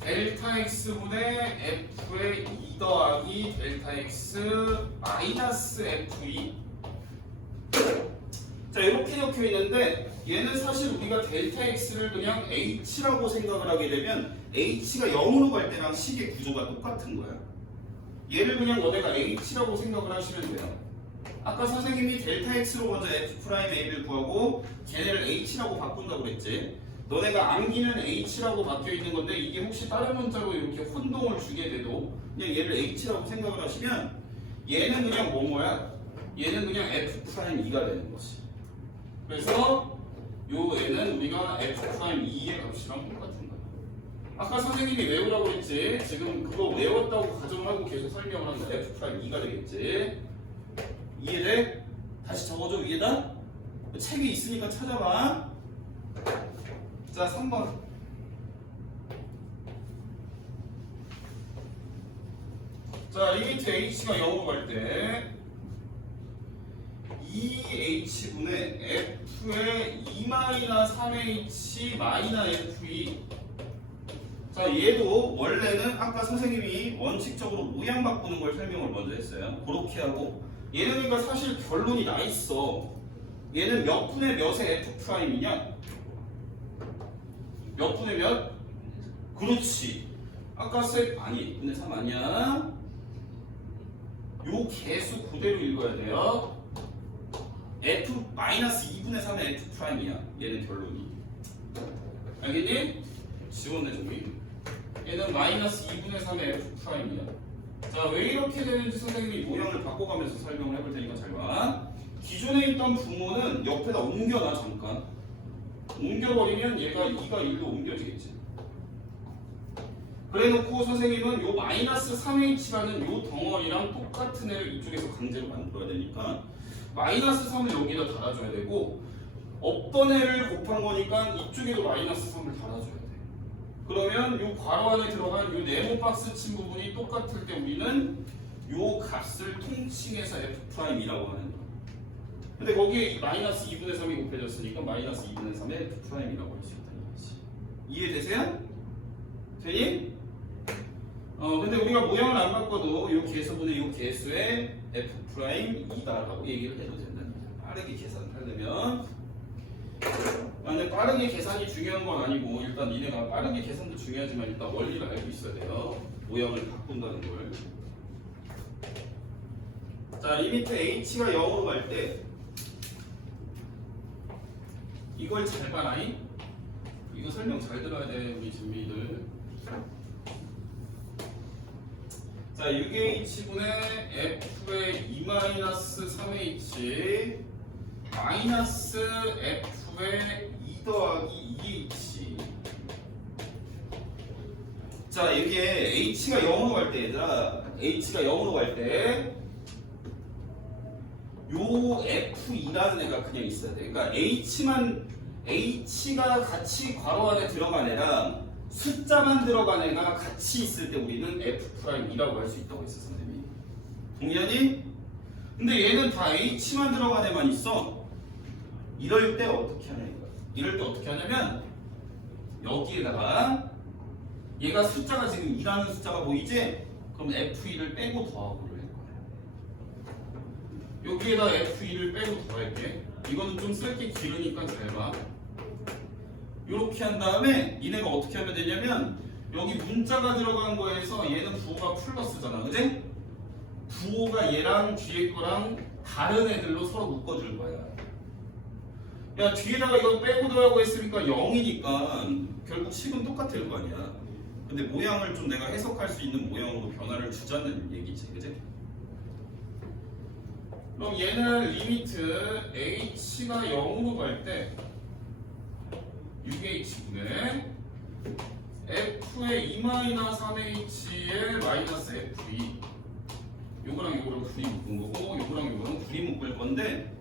델타 x분의 f의 2 더하기 델타 x 마이너스 f2. 자, 이렇게 적혀 있는데 얘는 사실 우리가 델타 x를 그냥 h라고 생각을 하게 되면 h가 0으로 갈 때랑 식의 구조가 똑같은 거야. 얘를 그냥 너네가 h라고 생각을 하시면 돼요. 아까 선생님이 델타 x로 먼저 f'ab를 구하고 걔네를 h라고 바꾼다고 그랬지. 너네가 암기는 h라고 바뀌어 있는 건데 이게 혹시 다른 문자로 이렇게 혼동을 주게 돼도 그냥 얘를 h라고 생각을 하시면 얘는 그냥 뭐야? 얘는 그냥 f'2가 되는 거지. 그래서 요 애는 우리가 f'2의 값이랑 똑같은 거야. 아까 선생님이 외우라고 그랬지. 지금 그거 외웠다고 가정하고 계속 설명을 하는 거야. f'2가 되겠지. 이해돼? 다시 적어줘 위에다. 책이 있으니까 찾아봐. 자, 3번. 자, 리미트 h가 0으로 갈 때 2h분의 f의 2-3h -f2. 자, 얘도 원래는 아까 선생님이 원칙적으로 모양 바꾸는 걸 설명을 먼저 했어요. 그렇게 하고 얘는 그러니까 사실 결론이 나 있어. 얘는 몇 분의 몇의 f'이냐? 몇 분의 몇? 그렇지. 아까 아니, 분의 3 아니야? 요 개수 그대로 읽어야 돼요. f-2분의 3의 f'이야. 얘는 결론이. 알겠니? 지원해 정리. 얘는 -2분의 3의 f'이야. 자, 왜 이렇게 되는지 선생님이 모양을 바꿔가면서 설명을 해볼 테니까 잘 봐. 기존에 있던 부모는 옆에다 옮겨놔. 잠깐 옮겨버리면 얘가 2가 1로 옮겨지겠지. 그래놓고 선생님은 요 -3h라는 요 덩어리랑 똑같은 애를 이쪽에서 강제로 만들어야 되니까 -3을 여기다 달아줘야 되고 없던 애를 곱한 거니까 이쪽에도 -3을 달아줘야 돼. 그러면 요 괄호 안에 들어간 요 네모 박스 친 부분이 똑같을 때 우리는 요 값을 통칭해서 f'이라고 하는 거야. 근데 거기에 -2분의 3이 곱해졌으니까 -2분의 3의 f'이라고 할 수 있다는 거지. 이해되세요? 되니? 근데 우리가 모양을 안 바꿔도 요 개수분의 요 개수의 f'이다라고 얘기를 해도 된다는 거야. 빠르게 계산하려면. 근데 빠르게 계산이 중요한 건 아니고 일단 니네가 빠르게 계산도 중요하지만 일단 원리를 알고 있어야 돼요. 모양을 바꾼다는 걸. 자, 리미트 h가 0으로 갈 때 이걸 잘 봐라잉. 이거 설명 잘 들어야 돼 우리 진미들. 자, 6h분의 f의 2-3h 마이너스 f의 2 더하기 2h. 자, 이게 h가 0으로 갈 때 얘들아, h가 0으로 갈 때 요 f2라는 애가 그냥 있어야 돼. 그러니까 h가 같이 괄호 안에 들어간 애랑 숫자만 들어간 애가 같이 있을 때 우리는 f'이라고 할 수 있다고 했어 선생님이. 동의하니? 근데 얘는 다 h만 들어간 애만 있어. 이럴 때 어떻게 하냐 이거야. 이럴 때 어떻게 하냐면 여기에다가 얘가 숫자가 지금 2라는 숫자가 보이지? 그럼 f2를 빼고 더하고를 할 거야. 여기에다 f2를 빼고 더할게. 이거는 좀 쓸 게 길으니까 잘 봐. 이렇게 한 다음에 니네가 어떻게 하면 되냐면 여기 문자가 들어간 거에서 얘는 부호가 플러스잖아, 그지? 부호가 얘랑 뒤에 거랑 다른 애들로 서로 묶어줄 거야. 야, 뒤에다가 이거 빼고 더하고 했으니까 0이니까 결국 식은 똑같을 거 아니야. 근데 모양을 좀 내가 해석할 수 있는 모양으로 변화를 주자는 얘기지, 그지? 그럼 얘는 리미트 h가 0으로 갈 때 6h분의 f의 2-3h의 마이너스 f2. 요거랑 요거랑 둘이 묶은 거고 요거랑 요거랑 둘이 묶을 건데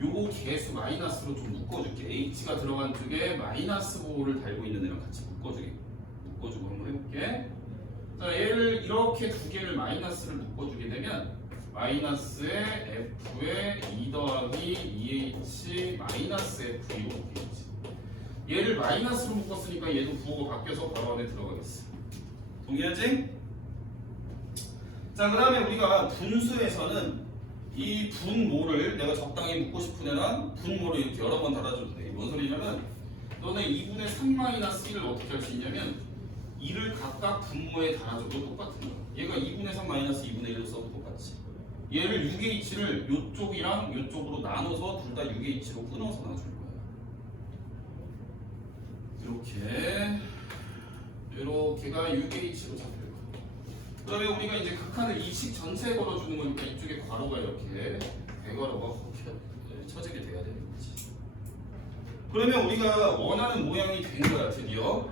요거 계수 마이너스로 좀 묶어줄게. h가 들어간 쪽에 마이너스 보호를 달고 있는 애랑 같이 묶어주고 한번 해볼게. 자, 얘를 이렇게 두 개를 마이너스를 묶어주게 되면 마이너스에 f에 2 더하기 2h 마이너스 f2로 묶이겠지. 얘를 마이너스로 묶었으니까 얘도 부호가 바뀌어서 바로 안에 들어가겠어. 동의하지? 자, 그 다음에 우리가 분수에서는 이 분모를 내가 적당히 묶고 싶은 애랑 분모를 이렇게 여러 번 달아줘도 돼. 뭔 소리냐면 너네 2분의 3-1을 어떻게 할 수 있냐면 2를 각각 분모에 달아줘도 똑같은 거야. 얘가 2분의 3 마이너스 2분의 1로 써도 똑같지. 얘를 6h를 요쪽이랑 요쪽으로 나눠서 둘 다 6h로 끊어서 놔줄 거야. 이렇게가 6h로 잡힐 거야. 그 다음에 우리가 이제 극한을 이 식 전체에 걸어주는 거니까 이쪽에 괄호가 이렇게 대괄호가 쳐지게 돼야 되는 거지. 그러면 우리가 원하는 모양이 된 거야. 드디어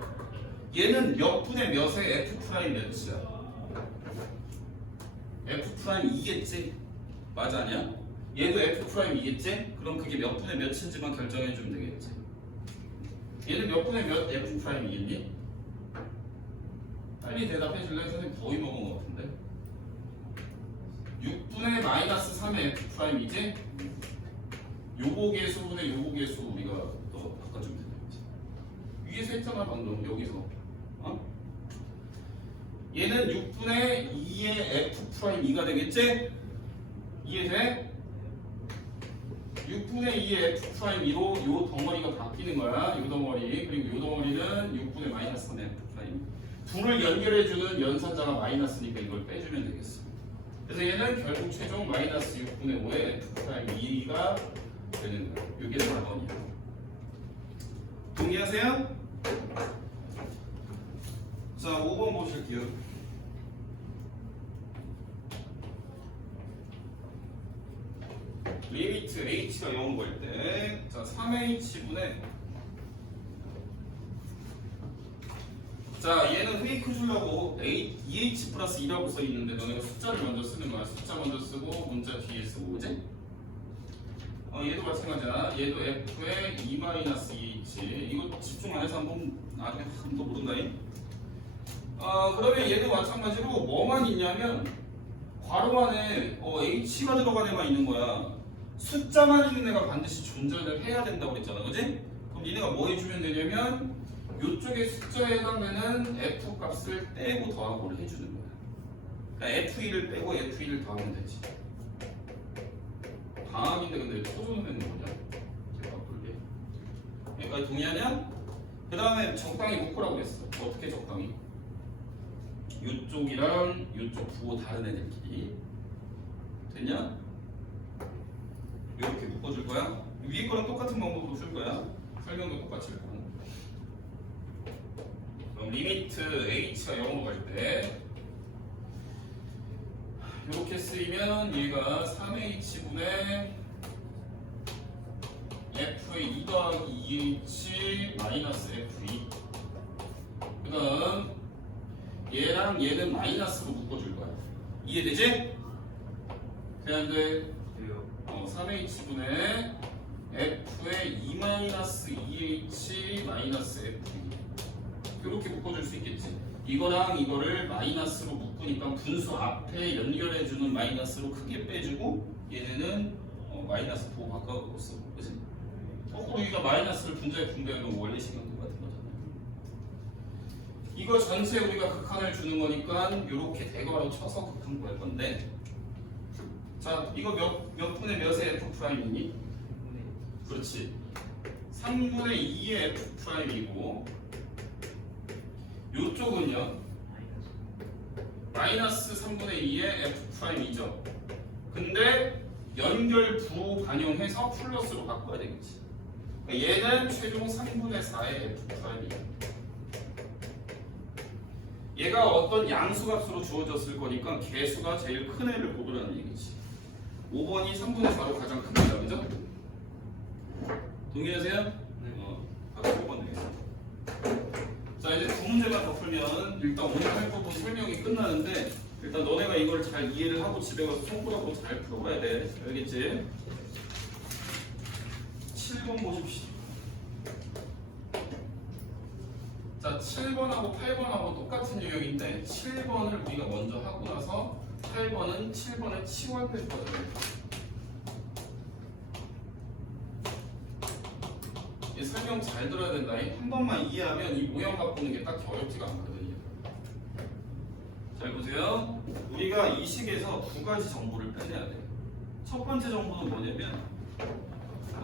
얘는 몇 분의 몇의 f 프라임 몇이야? f 프라임 2겠지? 맞아 아니야? 얘도 f 프라임 2겠지? 그럼 그게 몇 분의 몇인지만 결정해 주면 되겠지. 얘는 몇 분의 몇 f 프라임 2겠니? 빨리 대답해 줄래? 선생님 거의 먹은 것 같은데. 6분의 마이너스 3의 f 프라임이지? 요거 계수분의 요거 계수 우리가 또 바꿔주면 되는 거지. 위에서 했잖아 방금 여기서. 얘는 6분의 2의 f 프라임 2가 되겠지? 이해돼? 6분의 2의 f 프라임 2로 요 덩어리가 바뀌는 거야. 요 덩어리. 그리고 요 덩어리는 6분의 마이너스 3의 f 프라임. 둘을 연결해주는 연산자가 마이너스니까 이걸 빼주면 되겠어. 그래서 얘는 결국 최종 마이너스 6분의 5의 f 프라임 2가 되는 거야. 이게 4번이야. 동의하세요? 자, 5번 보실게요. 리미트 h가 0을 걸 때, 자, 3h분의 자, 얘는 페이크 주려고 2h 플러스 2라고 써 있는데 너네가 숫자를 먼저 쓰는 거야. 숫자 먼저 쓰고 문자 뒤에 쓰고, 그지? 얘도 마찬가지야. 얘도 f에 2-2h. 이거 집중 안 해서 한번 나중에 한번 더 모른다잉. 그러면 얘도 마찬가지로 뭐만 있냐면 괄호 안에 h가 들어간 애만 있는 거야. 숫자만 있는 애가 반드시 존재를 해야 된다고 그랬잖아, 그지? 그럼 얘네가 뭐 해주면 되냐면 이쪽에 숫자에 해당되는 f 값을 떼고 더하고를 해주는 거야. 그러니까 f1을 빼고 f1을 더하면 되지. 방학인데 근데 초조는 되는 거냐? 제가 바꿀게. 여기까지 동의하냐? 그 다음에 적당히 묶으라고 했어. 어떻게 적당히? 이쪽이랑 이쪽 부호 다른 애들끼리 됐냐? 이렇게 묶어줄 거야. 위에 거랑 똑같은 방법으로 쓸 거야. 설명도 똑같이 할 거고. 그럼 리미트 h가 0으로 갈 때 이렇게 쓰이면 얘가 3h분의 f의 2 더하기 2h 마이너스 f2. 그 다음 얘랑 얘는 마이너스로 묶어줄 거야. 이해되지? 되는데 3h분의 f의 2-2h 마이너스 f2 이렇게 묶어줄 수 있겠지. 이거랑 이거를 마이너스로 묶으니까 분수 앞에 연결해주는 마이너스로 크게 빼주고 얘네는 마이너스 보호 바꿔갖고 써. 그치? 거꾸로 여기가 마이너스를 분자에 분배하면 원래 시간 똑같은 거잖아. 이거 전체 우리가 극한을 주는 거니까 이렇게 대괄호 쳐서 극한 구할 건데, 자, 이거 몇 분의 몇의 f 프라임이니? 그렇지. 3분의 2의 f 프라임이고, 요쪽은요? 마이너스 3분의 2의 f 프라임이죠. 근데 연결 부호 반영해서 플러스로 바꿔야 되겠지. 그러니까 얘는 최종 3분의 4의 f 프라임이야. 얘가 어떤 양수값으로 주어졌을 거니까 개수가 제일 큰 애를 고르라는 얘기지. 5번이 3분의 4로 가장 큽니다. 그죠? 동의하세요? 네. 바로 5번 되겠습니다. 자, 이제 두 문제만 더 풀면 일단 오늘 할 부분 설명이 끝나는데, 일단 너네가 이걸 잘 이해를 하고 집에 가서 손가락으로 잘 풀어봐야 돼. 알겠지? 7번 보십시오. 자, 7번하고 8번하고 똑같은 유형인데 7번을 우리가 먼저 하고 나서 8번은 7번에 치환될 거잖아요. 이 설명 잘 들어야 된다. 한 번만 이해하면 이 모양 바꾸는 게 딱히 어렵지가 않거든요. 잘 보세요. 우리가 이 식에서 두 가지 정보를 빼내야 돼요. 첫 번째 정보는 뭐냐면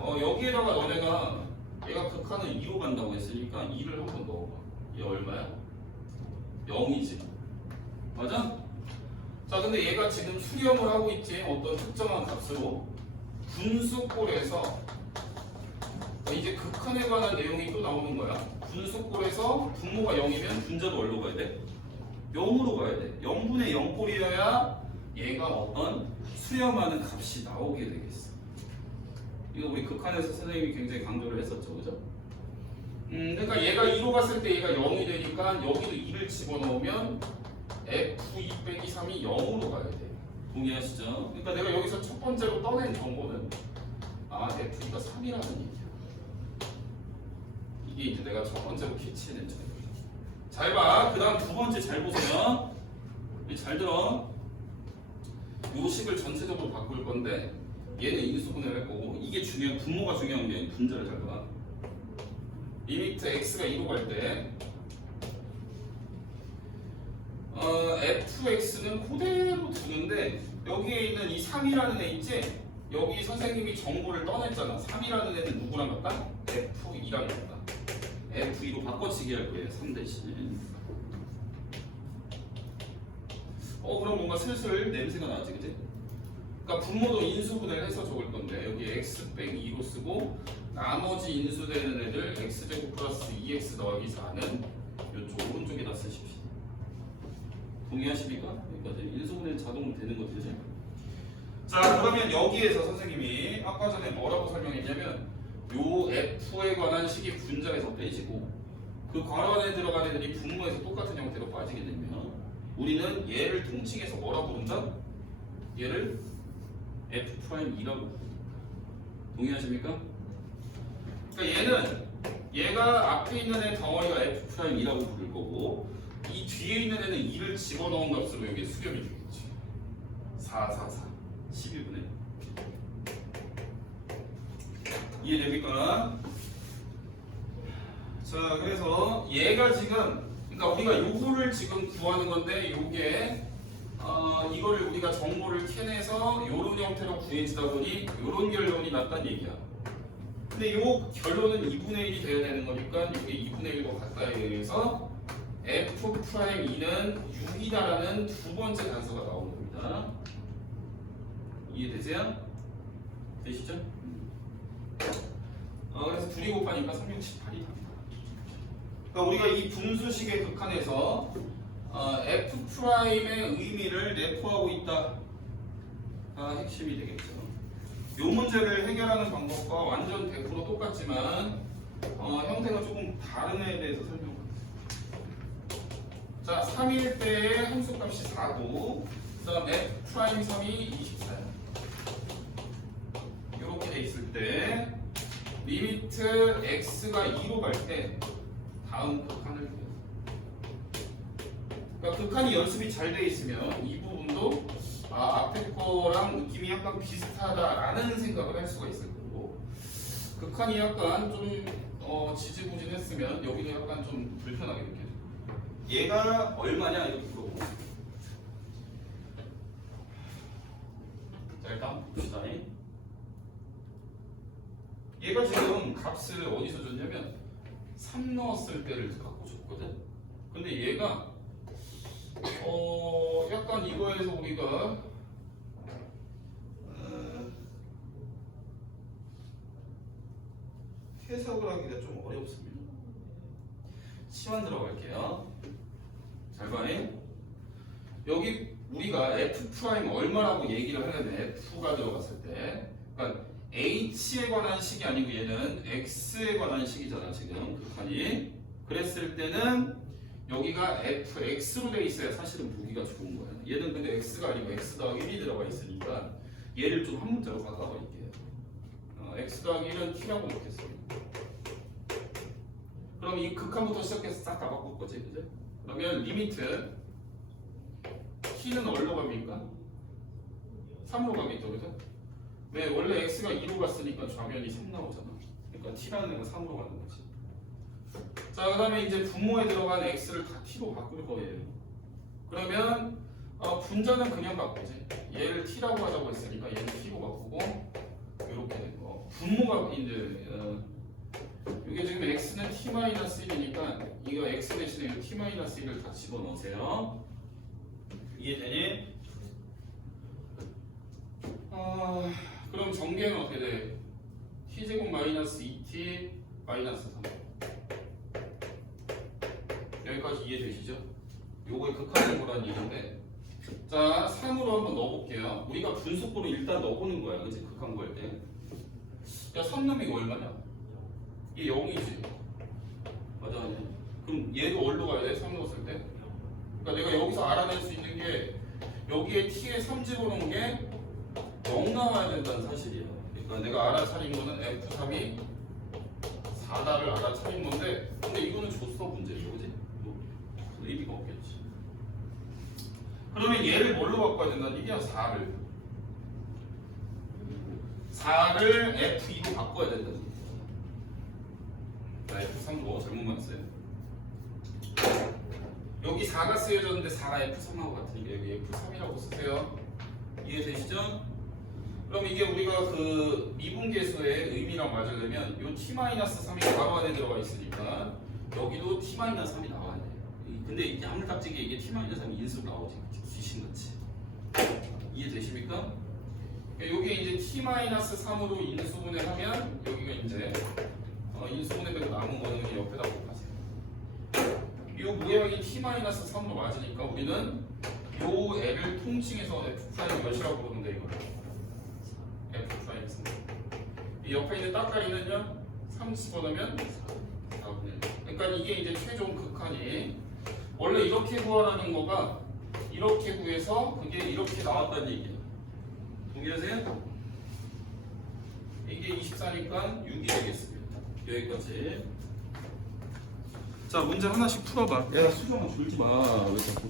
여기에다가 너네가 얘가 극한은 2로 간다고 했으니까 2를 한번 넣어봐. 얘 얼마야? 0이지. 맞아? 자, 근데 얘가 지금 수렴을 하고 있지. 어떤 특정한 값으로 분수꼴에서 이제 극한에 관한 내용이 또 나오는 거야. 분수꼴에서 분모가 0이면 분자도 어디로 가야 돼? 0으로 가야 돼. 0분의 0꼴이어야 얘가 어떤 수렴하는 값이 나오게 되겠어. 이거 우리 극한에서 선생님이 굉장히 강조를 했었죠, 그죠? 그러니까 얘가 2로 갔을 때 얘가 0이 되니까 여기도 2를 집어넣으면 F2 빼기 3이 0으로 가야 돼. 동의하시죠? 그러니까 내가 여기서 첫 번째로 떠낸 정보는 F2가 3이라는 얘기야. 이게 이제 내가 첫 번째로 캐치해낸 정보. 잘 봐. 그 다음 두 번째 잘 보세요. 잘 들어. 요 식을 전체적으로 바꿀 건데 얘는 인수분해를 할 거고 이게 중요한 분모가 중요한 게 분자를 잘 봐. 리미트 x가 2로 갈 때 fx는 그대로 두는데 여기에 있는 이 3이라는 애 있지? 여기 선생님이 정보를 떠냈잖아. 3이라는 애는 누구랑 같다? f2랑 같다. f2로 바꿔치기 할 거예요. 3 대신. 그럼 뭔가 슬슬 냄새가 나지, 그치? 그러니까 분모도 인수분해를 해서 적을 건데 여기 x 빼기 2로 쓰고 나머지 인수되는 애들 x제곱 플러스 2x 더하기 4는 이쪽 오른쪽에다 쓰십시오. 동의하십니까? 여기까지 인수분해 자동으로 되는 거 되죠? 자, 그러면 여기에서 선생님이 아까 전에 뭐라고 설명했냐면 요 f에 관한 식이 분자에서 빼지고 그 괄호 안에 들어간 애들이 분모에서 똑같은 형태로 빠지게 되면 우리는 얘를 동칭해서 뭐라고 부른다? 얘를 F'2라고 동의하십니까? 그러니까 얘가 앞에 있는 애 덩어리가 F'2라고 부를 거고 이 뒤에 있는 애는 2를 집어넣은 값으로 여기에 수렴이 되겠지. 4, 4, 4 11분의 이해됩니까? 자, 그래서 얘가 지금 그러니까 우리가 요거를 지금 구하는 건데 요게 이거를 우리가 정보를 캐내서 요런 형태로 구해지다 보니 요런 결론이 났단 얘기야. 근데 요 결론은 2분의 1이 되어야 되는 거니까 이게 2분의 1과 같다에 의해서 F'2는 6이다라는 두 번째 단서가 나오는 겁니다. 이해되세요? 되시죠? 그래서 2이 곱하니까 3, 6, 18이 답니다. 그러니까 우리가 이 분수식의 극한에서 F'의 의미를 내포하고 있다. 핵심이 되겠죠. 이 문제를 해결하는 방법과 완전 100% 똑같지만 형태가 조금 다른 애에 대해서 설명할게요. 자, 3일 때의 함수값이 4고 그 다음 F'3이 24야. 이렇게 돼 있을 때 리미트 x가 2로 갈 때 다음 극한을 해요. 그러니까 극한이 연습이 잘 돼 있으면 이 부분도 앞에 거랑 느낌이 약간 비슷하다라는 생각을 할 수가 있을 거고 극한이 약간 좀 지지부진했으면 여기도 약간 좀 불편하게 느껴져. 얘가 얼마냐 이렇게 물어보고. 자, 일단 봅시다. 얘가 지금 값을 어디서 줬냐면 3 넣었을 때를 갖고 줬거든. 근데 얘가 약간 이거에서 우리가 해석을 하기가 좀 어렵습니다. 시환 들어갈게요. 잘 봐요. 여기 우리가 F' 얼마라고 얘기를 하려면 F가 들어갔을 때 그러니까 H에 관한 식이 아니고 얘는 X에 관한 식이잖아 지금 극한이. 그랬을 때는 여기가 fx로 돼 있어야 사실은 보기가 좋은 거야. 얘는 근데 x가 아니고 x 더하기 1이 들어가 있으니까 얘를 좀 한 문자로 바꿔버릴게요. x 더하기 1은 t라고 놓겠습니다. 그럼 이 극한부터 시작해서 싹 다 바꿀 거지, 그죠? 그러면 리미트 t는 어디로 갑니까? 3으로 가겠죠, 그죠? 왜 원래 x가 2로 갔으니까 좌변이 3 나오잖아. 그러니까 t라는 애가 3으로 가는 거지. 자, 그 다음에 이제 분모에 들어간 x를 다 t로 바꿀 거예요. 그러면 분자는 그냥 바꾸지. 얘를 t라고 하자고 했으니까 얘를 t로 바꾸고 이렇게 된 거. 분모가 이제 이게 지금 x는 t-1이니까 이거 x 대신에 이 t-1을 다 집어넣으세요. 이해되니? 그럼 전개는 어떻게 돼? t제곱 마이너스 2t 마이너스 3. 여기까지 이해되시죠? 요거의 극한분모라는 얘기인데, 자 3으로 한번 넣어볼게요. 우리가 분속도로 일단 넣어보는 거야, 그치? 극한구할 때. 야 3 넣으면 이거 얼마냐? 이게 0이지. 맞아, 아니야? 그럼 얘도 어디로 가야 돼? 3 넣었을 때? 그러니까 내가 여기서 알아낼 수 있는 게 여기에 t에 3 집어넣은 게 0 나와야 된다는 사실이야. 그러니까 내가 알아차린 거는 f3이 4다를 알아차린 건데, 근데 이거는 줬어 문제죠, 그지? 뭐 의미가 없겠지. 그러면 얘를 뭘로 바꿔야 된다? 이게 4를 f2로 바꿔야 된다. 나 f3 뭐가 잘못만 써요. 여기 4가 쓰여졌는데 4가 f3하고 같으니까 여기 f3이라고 쓰세요. 이해되시죠? 그럼 이게 우리가 그 미분계수의 의미랑 맞으려면 요 t-3이 바로 안에 들어가 있으니까 여기도 t-3이 나와야 돼. 근데 이게 아무짝지게 이게 t-3이 인수로 나오지. 귀신같이. 이해되십니까? 여기 이제 t-3으로 인수분해 하면 여기가 이제 인수분해되고 남은 거는 그냥 옆에다 곱하세요. 이 모양이 t-3으로 맞으니까 우리는 요 애를 통칭해서 f' 몇이라고 부르면 돼, 이거. f' 3. 이 옆에 있는 따까리는요 3 집어넣으면 4분의 1. 그러니까 이게 이제 최종 극한이 원래 이렇게 구하라는 거가 이렇게 구해서 그게 이렇게 나왔다는 얘기야. 동의하세요? 이게 24니까 6이 되겠습니다. 여기까지. 자, 문제 하나씩 풀어봐. 야, 수정아 졸지 마. 왜 자꾸